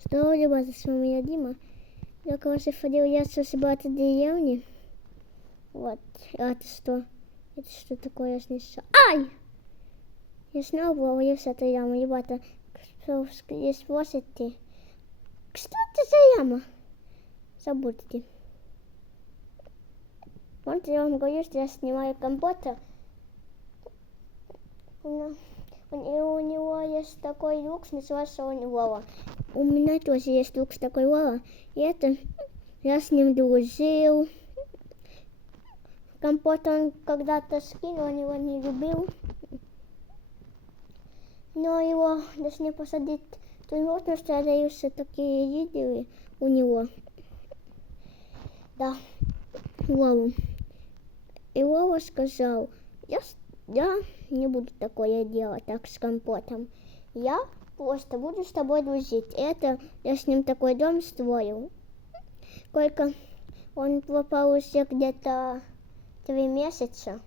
Что, ребята, с вами я Дима. Я, короче, ходил я с собатой деревни. Вот. А это что? Это что такое? Я снесу. Ай! Я снова вывалился этой ямы, ребята. Кто не спросите, что это за яма? Забудьте. Вот я вам говорю, что я снимаю компота. У, на- у, и у него есть такой лук, называется он Вова. У меня тоже есть лук такой Вова. И это я с ним дружил. Компот он когда-то скинул, он его не любил. Но его должны посадить тюрьму, потому что родился такие лидеры у него. Да, Вову. И Вова сказал, я, я не буду такое делать, так с компотом. Я просто буду с тобой дружить. Это я с ним такой дом строил. Только он пропался где-то три месяца.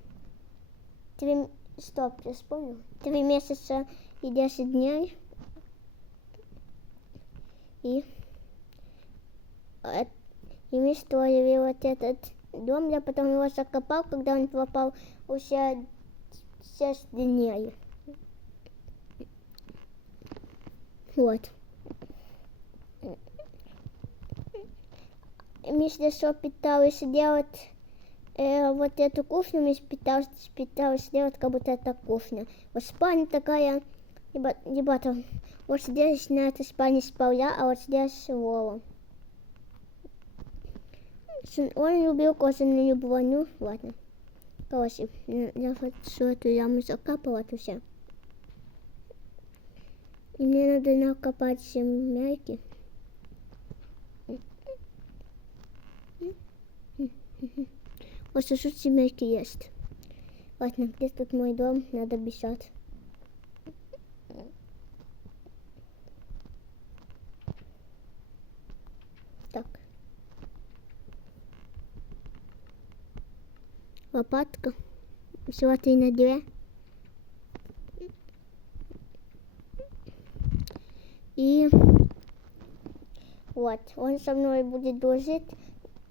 Три... Стоп, я вспомнил. Три месяца и десять дней. И, и мы строили вот этот дом. Я потом его закопал, когда он пропал у себя сейчас дней. Вот. Мишля что пыталась делать э, вот эту кухню, Миш пыталась, пыталась делать как будто это кухня. Вот спальня такая, ребята, вот здесь на этой спальне спал я, а вот здесь Вова. Он любил кожаную броню, ладно. Короче, я я хочу эту яму закапывать уже. И мне надо накопать семейки. Вот чуть семейки есть. Ладно, где тут мой дом? Надо бежать. Так. Лопатка. Всего три на две. И вот, он со мной будет дружить.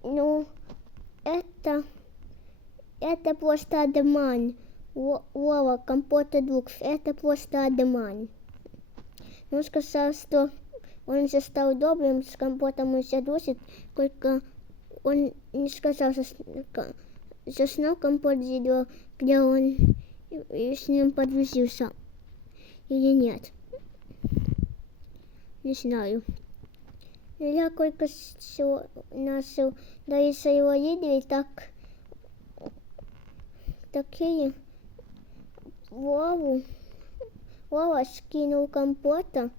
Ну, это, это просто обман. Во- Вова, компот и друг, это просто обман. Он сказал, что он уже стал добрым, с компотом уже дружит, только он не сказал, что с- ка- заснул компот видео, где он и- и с ним подружился. Или нет. Не знаю. Я только всего начал дариться его лидеры, так такие Вову. Вова скинул компота.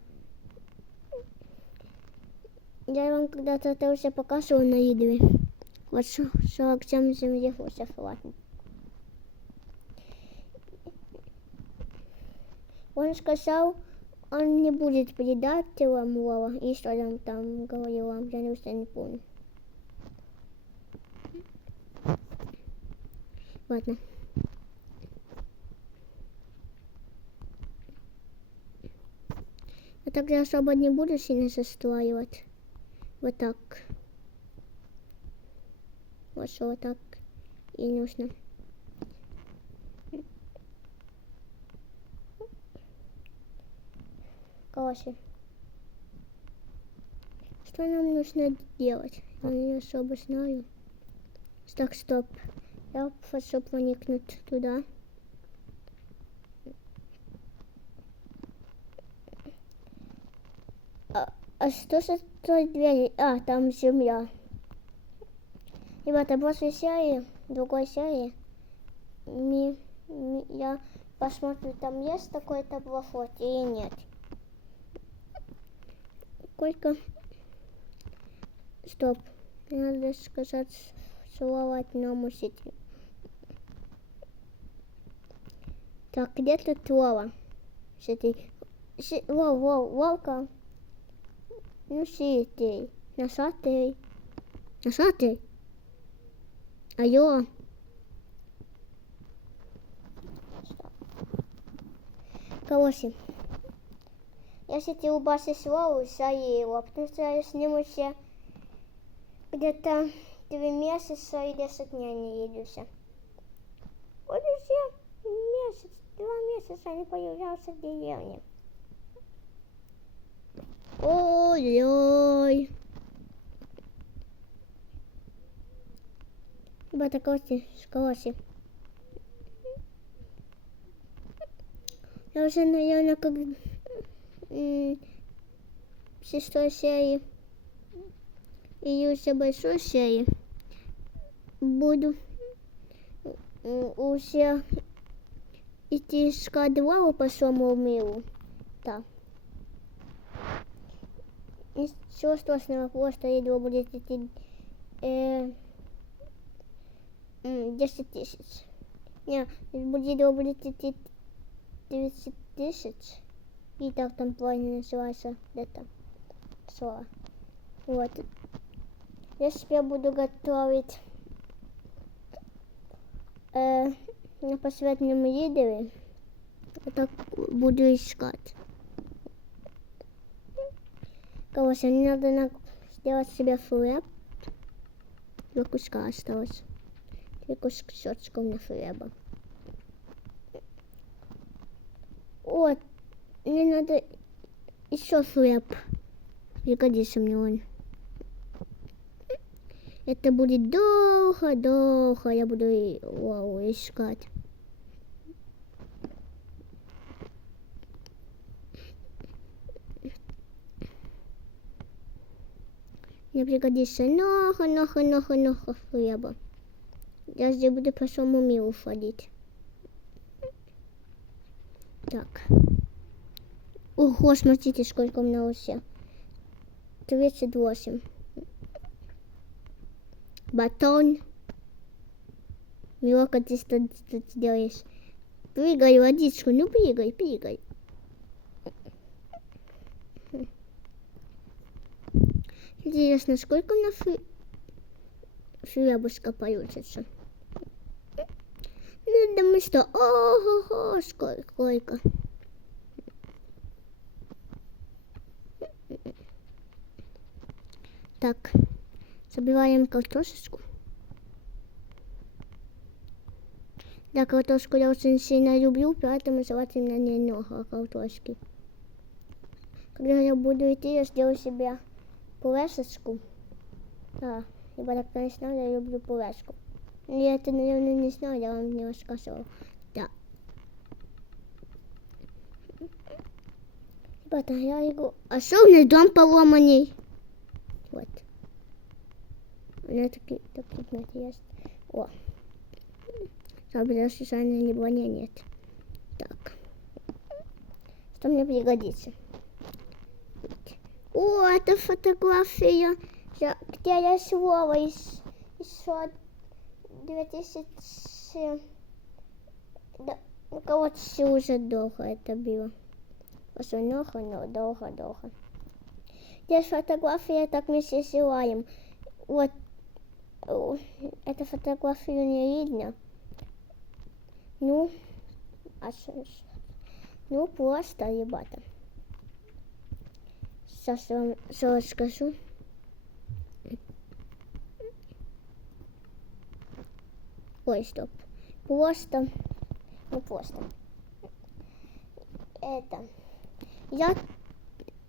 Я вам когда-то это уже показывала на лидере. Вот со- 47 землеходцев, ладно. Он сказал, он не будет предателем Вова. И что там там говорил вам, я не, уже не помню. Ладно. А я особо не буду сильно застроивать. Вот так. Что вот так и нужно. Короче. Что нам нужно делать? Я не особо знаю. Так, стоп. Я хочу проникнуть туда. А, а что с той двери? А, там земля. Ребята, после серии, другой серии, ми, ми- я посмотрю, там есть такой-то плохой или нет. Сколько? Стоп. Надо сказать слово одному сети. Так, где тут слово? Сети. Си- Вов, вов, волка. Ну, сети. Носатый. Носатый. Алло. Короче. если ты убавишь Вову, его, потому что я с ним еще где-то три месяца и десять дней не виделся. Вот уже месяц, два месяца не появлялся в деревне. Ой-ой. Бата кости, школоси. Я уже, наверное, как в шестой серии и уже большой серии буду уже идти искать лаву по своему миру. Да. Ничего страшного, просто видео будет идти э, 10 тысяч. Не, видео будет идти 30 тысяч. И так там плане называется где-то слово. Вот. Я себе буду готовить э, на посветном лидере. Я так буду искать. Короче, мне надо на- сделать себе хлеб. Два куска осталось. Три кусочка на хлеба. Вот, мне надо еще хлеб. Пригодится мне он. Это будет долго-долго. Я буду и- вау, искать. Мне пригодится много-много-много-много хлеба. Я здесь буду по своему миру ходить. Так. Ого, смотрите, сколько у меня уже. 38. Батон. Милока, ты что тут делаешь? Прыгай, водичку, ну прыгай, прыгай. Интересно, сколько у нас фы- хлебушка получится? Думаю, что ого-го, сколько. Так, забиваем картошечку. Да, картошку я очень сильно люблю, поэтому желательно немного картошки. Когда я буду идти, я сделаю себе пюрешечку. Да, ибо так не знаю, я люблю пюрешку. Я это, наверное, не знаю, я вам не рассказывала. Да. Ребята, я иду... А что у меня дом поломанный? Вот. У меня такие, такие предметы есть. О. Правда, специально либо нет. Так. Что мне пригодится? О, это фотография, где я с Вовой из, еще 2000... Да, ну, короче, уже долго это было. Много, но долго-долго. Здесь фотография, так мы все желаем. Вот, эту фотографию не видно. Ну, а что? Ну, просто, ребята. Сейчас вам все расскажу. Ой, стоп. Просто, ну просто. Это. Я,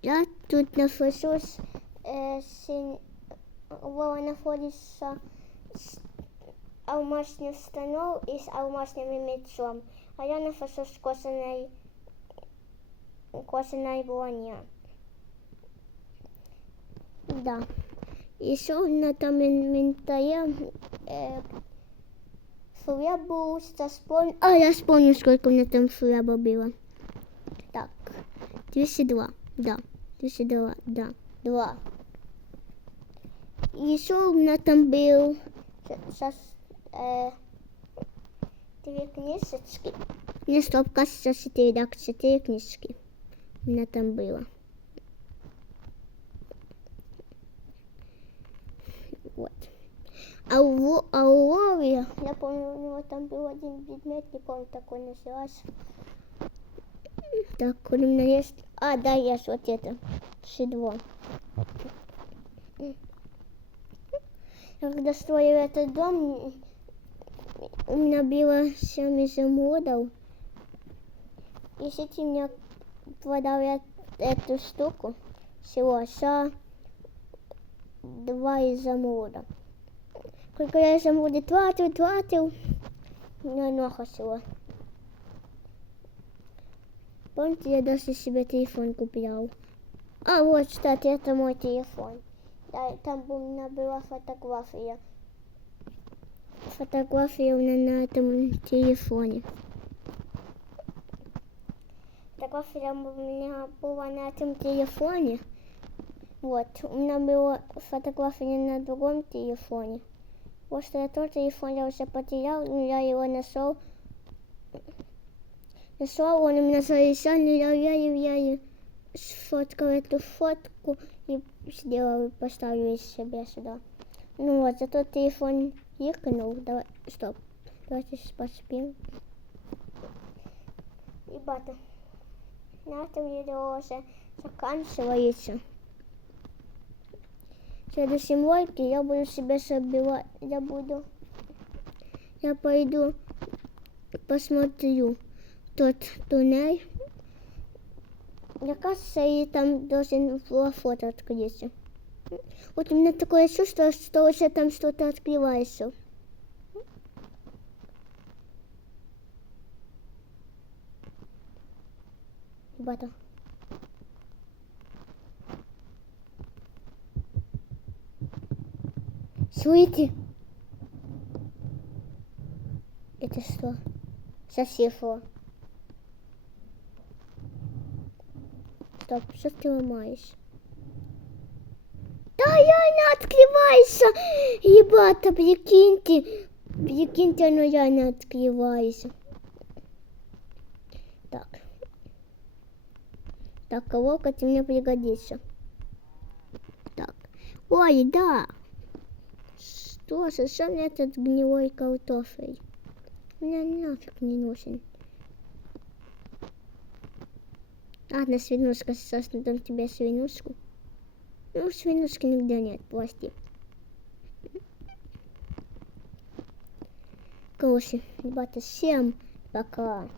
я тут нахожусь, э, с, Вова находится с алмазным станом и с алмазным мечом. А я нахожусь в косаной, косаной броне. Да. Еще на том инвентаре э, сейчас вспомню. А, я вспомню, сколько у меня там хлеба было. Так, 202, да, 202, да, 2. Еще у меня там был, сейчас, э, две книжечки. Не, стоп, кажется, четыре, да, четыре книжки у меня там было. Вот. А а Вовы, я помню, у него там был один предмет, не помню, такой назывался. Так, у меня есть... А, да, есть вот это. Седло. Я когда строил этот дом, у меня было 7 изумрудов. Если ты мне продал эту штуку, всего за два изумруда. Сколько я изумруды тратил, тратил, мне много всего. Помните, я даже себе телефон куплял. А, вот, кстати, это мой телефон. Да, там у меня была фотография. Фотография у меня на этом телефоне. Фотография у меня была на этом телефоне. Вот, у меня была фотография на другом телефоне. Просто я тот телефон я уже потерял, но я его нашел. Нашел, он у меня зависел, но я, я, я, я сфоткал эту фотку и сделал, поставлю себе сюда. Ну вот, зато телефон икнул. Давай, стоп. Давайте поспим. Ребята, на этом видео уже заканчивается. В следующем ролике я буду себе собирать, я буду, я пойду посмотрю тот туннель. Мне кажется, и там должен фото открыться. Вот у меня такое чувство, что уже там что-то открывается. Ребята. Слышите? Это что? Сосифо. Стоп, что ты ломаешь? Да, я не открывается! Ребята, прикиньте. Прикиньте, оно реально открывается. Так. Так, колока ты мне пригодится. Так. Ой, да. Что, зачем мне этот гнилой картофель? Мне нафиг не нужен. Ладно, свинушка, сейчас дам тебе свинушку. Ну, свинушки нигде нет, прости. Короче, ребята, всем пока.